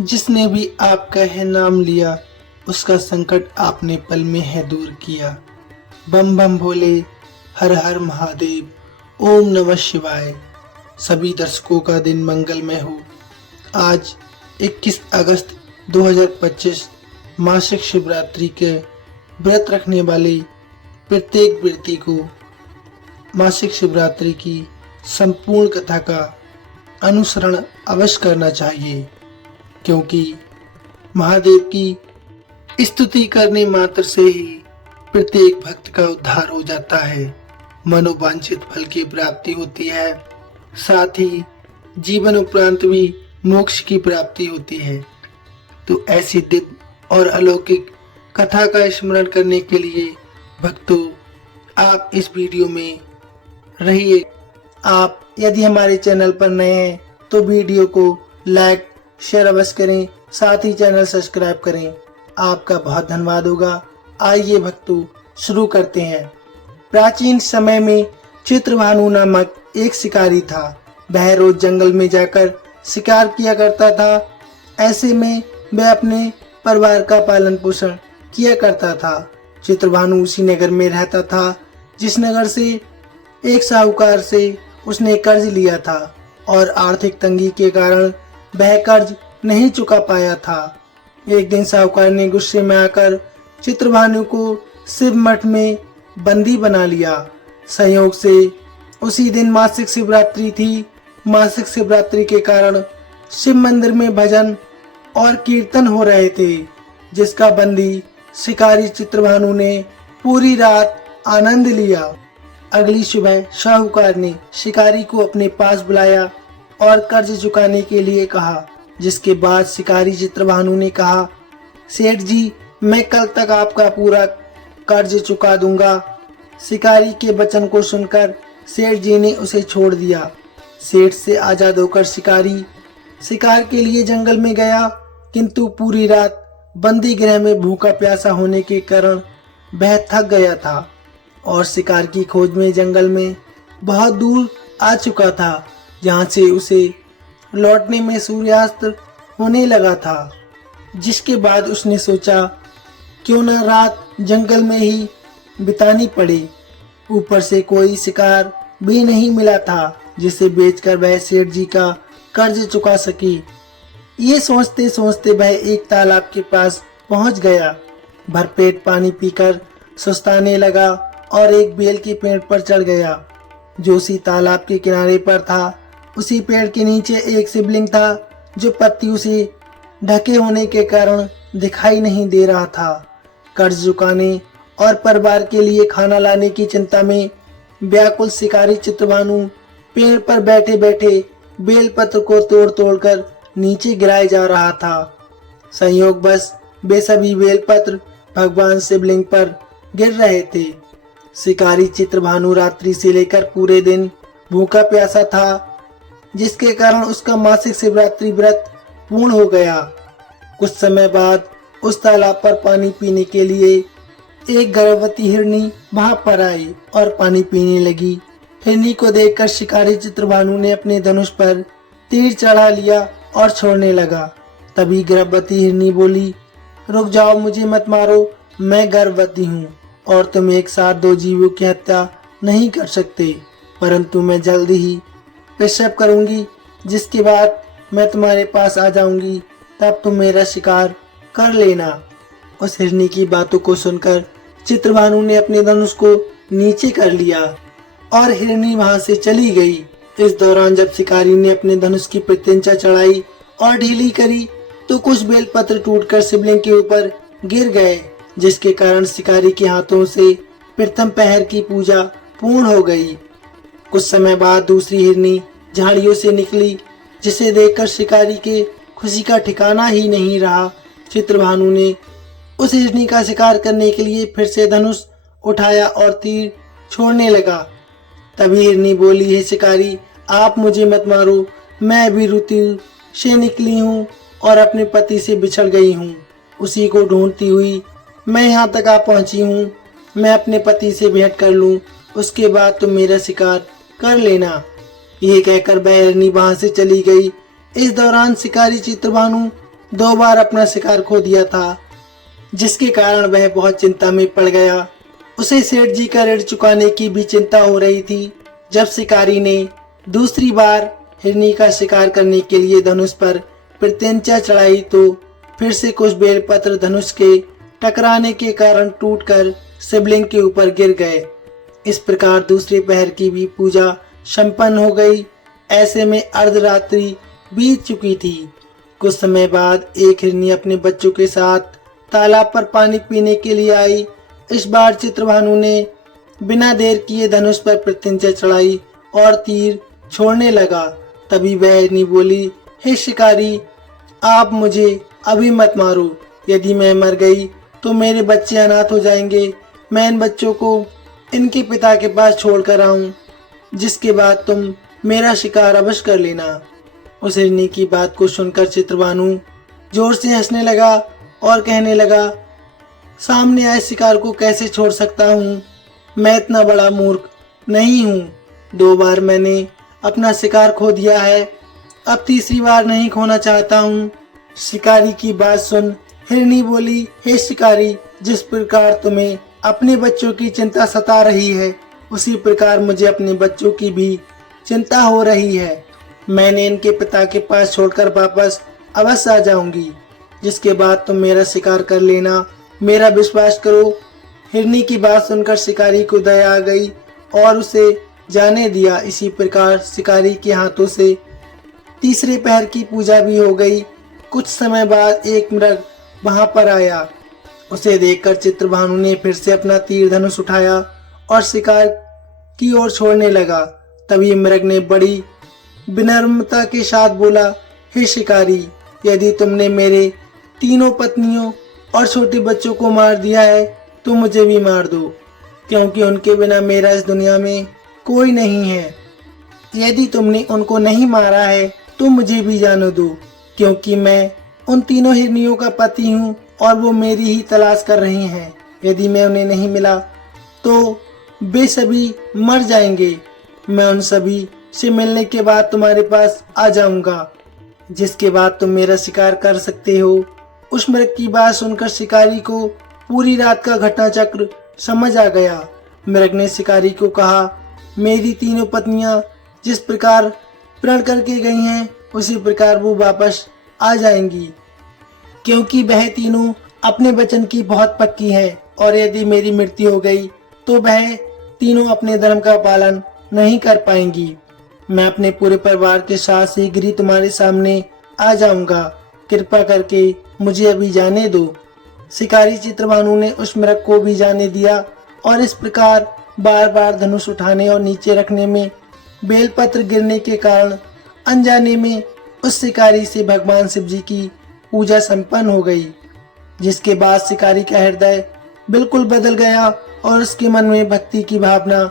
जिसने भी आपका है नाम लिया, उसका संकट आपने पल में है दूर किया। बम बम भोले, हर हर महादेव, ओम नमः शिवाय। सभी दर्शकों का दिन मंगलमय हो। आज 21 अगस्त 2025 मासिक शिवरात्रि के व्रत रखने वाले प्रत्येक व्यक्ति को मासिक शिवरात्रि की संपूर्ण कथा का अनुसरण अवश्य करना चाहिए, क्योंकि महादेव की स्तुति करने मात्र से ही प्रत्येक भक्त का उद्धार हो जाता है, मनोवांछित फल की प्राप्ति होती है, साथ ही जीवन उपरांत भी मोक्ष की प्राप्ति होती है। तो ऐसी दिव्य और अलौकिक कथा का स्मरण करने के लिए भक्तों, आप इस वीडियो में रहिए। आप यदि हमारे चैनल पर नए हैं तो वीडियो को लाइक शेयर अवश्य करें, साथ ही चैनल सब्सक्राइब करें। आपका बहुत धन्यवाद होगा। आइए भक्तों, शुरू करते हैं। प्राचीन समय में चित्रभानु नामक एक शिकारी था। वह रोज जंगल में जाकर शिकार किया करता था। ऐसे में वह अपने परिवार का पालन पोषण किया करता था। चित्रभानु उसी नगर में रहता था जिस नगर से एक साहूकार से उसने कर्ज लिया था और आर्थिक तंगी के कारण वह कर्ज नहीं चुका पाया था। एक दिन साहूकार ने गुस्से में आकर चित्रभानु को शिव मठ में बंदी बना लिया। संयोग से उसी दिन मासिक शिवरात्रि थी। मासिक शिवरात्रि के कारण शिव मंदिर में भजन और कीर्तन हो रहे थे, जिसका बंदी शिकारी चित्रभानु ने पूरी रात आनंद लिया। अगली सुबह साहूकार ने शिकारी को अपने पास बुलाया और कर्ज चुकाने के लिए कहा, जिसके बाद शिकारी चित्रभानु ने कहा, सेठ जी, मैं कल तक आपका पूरा कर्ज चुका दूंगा। शिकारी के वचन को सुनकर सेठ जी ने उसे छोड़ दिया। सेठ से आजाद होकर शिकारी शिकार के लिए जंगल में गया, किंतु पूरी रात बंदी गृह में भूखा प्यासा होने के कारण वह थक गया था और शिकार की खोज में जंगल में बहुत दूर आ चुका था, जहां से उसे लौटने में सूर्यास्त होने लगा था। जिसके बाद उसने सोचा, क्यों न रात जंगल में ही बितानी पड़े। ऊपर से कोई शिकार भी नहीं मिला था जिसे बेचकर वह सेठ जी का कर्ज चुका सकी। ये सोचते सोचते वह एक तालाब के पास पहुंच गया। भरपेट पानी पीकर सुस्ताने लगा और एक बेल के पेड़ पर चढ़ गया, जो उसी तालाब के किनारे पर था। उसी पेड़ के नीचे एक शिवलिंग था, जो पत्तियों से ढके होने के कारण दिखाई नहीं दे रहा था। कर्ज चुकाने और परिवार के लिए खाना लाने की चिंता में व्याकुल शिकारी चित्रभानु पेड़ पर बैठे बैठे बेलपत्र को तोड़ तोड़कर नीचे गिराया जा रहा था। संयोगवश वे सभी बेलपत्र भगवान शिवलिंग पर गिर रहे थे। शिकारी चित्रभानु रात्रि से लेकर पूरे दिन भूखा प्यासा था, जिसके कारण उसका मासिक शिवरात्रि व्रत पूर्ण हो गया। कुछ समय बाद उस तालाब पर पानी पीने के लिए एक गर्भवती हिरनी वहां पर आई और पानी पीने लगी। हिरनी को देखकर शिकारी चित्रभानु ने अपने धनुष पर तीर चढ़ा लिया और छोड़ने लगा। तभी गर्भवती हिरनी बोली, रुक जाओ, मुझे मत मारो, मैं गर्भवती हूँ और तुम एक साथ दो जीवों की हत्या नहीं कर सकते, परंतु मैं जल्द ही प्रसव करूंगी, जिसके बाद मैं तुम्हारे पास आ जाऊंगी, तब तुम मेरा शिकार कर लेना। उस हिरनी की बातों को सुनकर चित्रभानु ने अपने धनुष को नीचे कर लिया और हिरनी वहां से चली गई। इस दौरान जब शिकारी ने अपने धनुष की प्रत्यंचा चढ़ाई और ढीली करी तो कुछ बेलपत्र टूटकर शिवलिंग के ऊपर गिर गए, जिसके कारण शिकारी के हाथों से प्रथम पहर की पूजा पूर्ण हो गई। कुछ समय बाद दूसरी हिरनी झाड़ियों से निकली, जिसे देखकर शिकारी के खुशी का ठिकाना ही नहीं रहा। चित्रभानु ने उस हिरनी का शिकार करने के लिए फिर से धनुष उठाया और तीर छोड़ने लगा। तभी हिरनी बोली, हे शिकारी, आप मुझे मत मारो, मैं अभी ऋतु से निकली हूँ और अपने पति से बिछड़ गई हूँ। उसी को ढूंढती हुई मैं यहाँ तक आ पहुँची हूँ। मैं अपने पति से भेंट कर लूँ, उसके बाद तुम मेरा शिकार कर लेना। यह कहकर वह हिरनी वहां से चली गई। इस दौरान शिकारी चित्रभानु 2 बार अपना शिकार खो दिया था, जिसके कारण वह बहुत चिंता में पड़ गया। उसे सेठ जी का ऋण चुकाने की भी चिंता हो रही थी। जब शिकारी ने दूसरी बार हिरनी का शिकार करने के लिए धनुष पर प्रत्यंचा चढ़ाई तो फिर से कुछ बेलपत्र धनुष के टकराने के कारण टूटकर शिवलिंग के ऊपर गिर गए। इस प्रकार दूसरे पहर की भी पूजा संपन्न हो गई। ऐसे में अर्धरात्रि बीत चुकी थी। कुछ समय बाद एक हिरनी अपने बच्चों के साथ तालाब पर पानी पीने के लिए आई। इस बार चित्रभानु ने बिना देर किए धनुष पर प्रत्यंचा चढ़ाई और तीर छोड़ने लगा। तभी वह हिरनी बोली, हे शिकारी, आप मुझे अभी मत मारो। यदि मैं मर गई तो मेरे बच्चे अनाथ हो जाएंगे। मैं इन बच्चों को इनके पिता के पास छोड़ कर आऊं, जिसके बाद तुम मेरा शिकार अवश्य कर लेना। उस हिरनी की बात को सुनकर चित्रभानु जोर से हंसने लगा और कहने लगा, सामने आए शिकार को कैसे छोड़ सकता हूँ? मैं इतना बड़ा मूर्ख नहीं हूँ। 2 बार मैंने अपना शिकार खो दिया है, अब तीसरी बार नहीं खोना चाहता हूँ। शिकारी की बात सुन हिरनी बोली, हे शिकारी, जिस प्रकार तुम्हें अपने बच्चों की चिंता सता रही है, उसी प्रकार मुझे अपने बच्चों की भी चिंता हो रही है। मैंने इनके पिता के पास छोड़कर वापस अवश्य आ जाऊंगी, जिसके बाद तुम मेरा शिकार कर लेना। मेरा विश्वास करो। हिरनी की बात सुनकर शिकारी को दया आ गई और उसे जाने दिया। इसी प्रकार शिकारी के हाथों से तीसरे पहर की पूजा भी हो गई। कुछ समय बाद एक मृग वहां पर आया। उसे देखकर चित्रभानु ने फिर से अपना तीर धनुष उठाया और शिकार की ओर छोड़ने लगा। तभी मृग ने बड़ी विनम्रता के साथ बोला, हे शिकारी, यदि तुमने मेरे तीनों पत्नियों और छोटे बच्चों को मार दिया है तो मुझे भी मार दो, क्योंकि उनके बिना मेरा इस दुनिया में कोई नहीं है। यदि तुमने उनको नहीं मारा है तो मुझे भी जाने दो, क्योंकि मैं उन तीनों हिरनियों का पति हूँ और वो मेरी ही तलाश कर रही हैं। यदि मैं उन्हें नहीं मिला तो वे सभी मर जाएंगे। मैं उन सभी से मिलने के बाद तुम्हारे पास आ जाऊंगा, जिसके बाद तुम मेरा शिकार कर सकते हो। उस मृग की बात सुनकर शिकारी को पूरी रात का घटना चक्र समझ आ गया। मृग ने शिकारी को कहा, मेरी तीनों पत्नियां जिस प्रकार प्रण करके गई हैं, उसी प्रकार वो वापस आ जाएंगी, क्योंकि वह तीनों अपने वचन की बहुत पक्की है। और यदि मेरी मृत्यु हो गई तो वह तीनों अपने धर्म का पालन नहीं कर पाएंगी। मैं अपने पूरे परिवार के साथ शीघ्र ही तुम्हारे सामने आ जाऊंगा। कृपा करके मुझे अभी जाने दो। शिकारी चित्रभानु ने उस मृग को भी जाने दिया और इस प्रकार बार बार धनुष उठाने और नीचे रखने में बेलपत्र गिरने के कारण अनजाने में उस शिकारी से भगवान शिव जी की पूजा संपन्न हो गई, जिसके बाद शिकारी का हृदय बिल्कुल बदल गया और उसके मन में भक्ति की भावना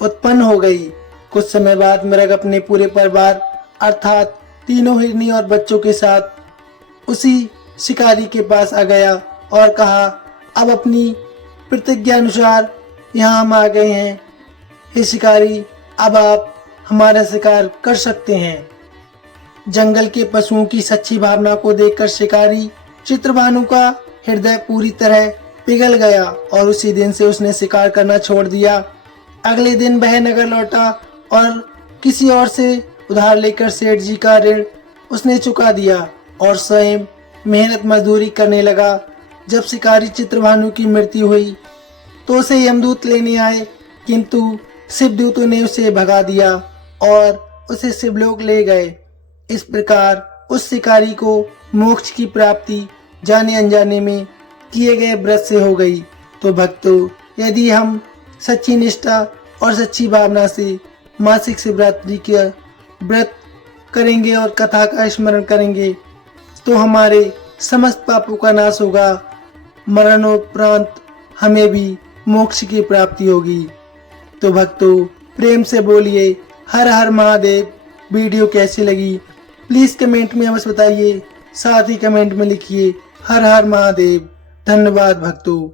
उत्पन्न हो गई। कुछ समय बाद मृग अपने पूरे परिवार अर्थात तीनों हिरनी और बच्चों के साथ उसी शिकारी के पास आ गया और कहा, अब अपनी प्रतिज्ञा अनुसार यहाँ हम आ गए हैं। हे शिकारी, अब आप हमारा शिकार कर सकते हैं। जंगल के पशुओं की सच्ची भावना को देखकर शिकारी चित्रभानु का हृदय पूरी तरह पिघल गया और उसी दिन से उसने शिकार करना छोड़ दिया। अगले दिन वह नगर लौटा और किसी और से उधार लेकर सेठ जी का ऋण उसने चुका दिया और स्वयं मेहनत मजदूरी करने लगा। जब शिकारी चित्रभानु की मृत्यु हुई तो उसे यमदूत लेने आए, किंतु शिवदूतों ने उसे भगा दिया और उसे शिवलोक ले गए। इस प्रकार उस शिकारी को मोक्ष की प्राप्ति जाने अनजाने में किए गए व्रत से हो गई। तो भक्तों, यदि हम सच्ची निष्ठा और सच्ची भावना से मासिक शिवरात्रि का व्रत करेंगे और कथा का स्मरण करेंगे तो हमारे समस्त पापों का नाश होगा। मरणोपरांत हमें भी मोक्ष की प्राप्ति होगी। तो भक्तों, प्रेम से बोलिए हर हर महादेव। वीडियो कैसी लगी प्लीज़ कमेंट में अवश्य बताइए। साथ ही कमेंट में लिखिए हर हर महादेव। धन्यवाद भक्तों।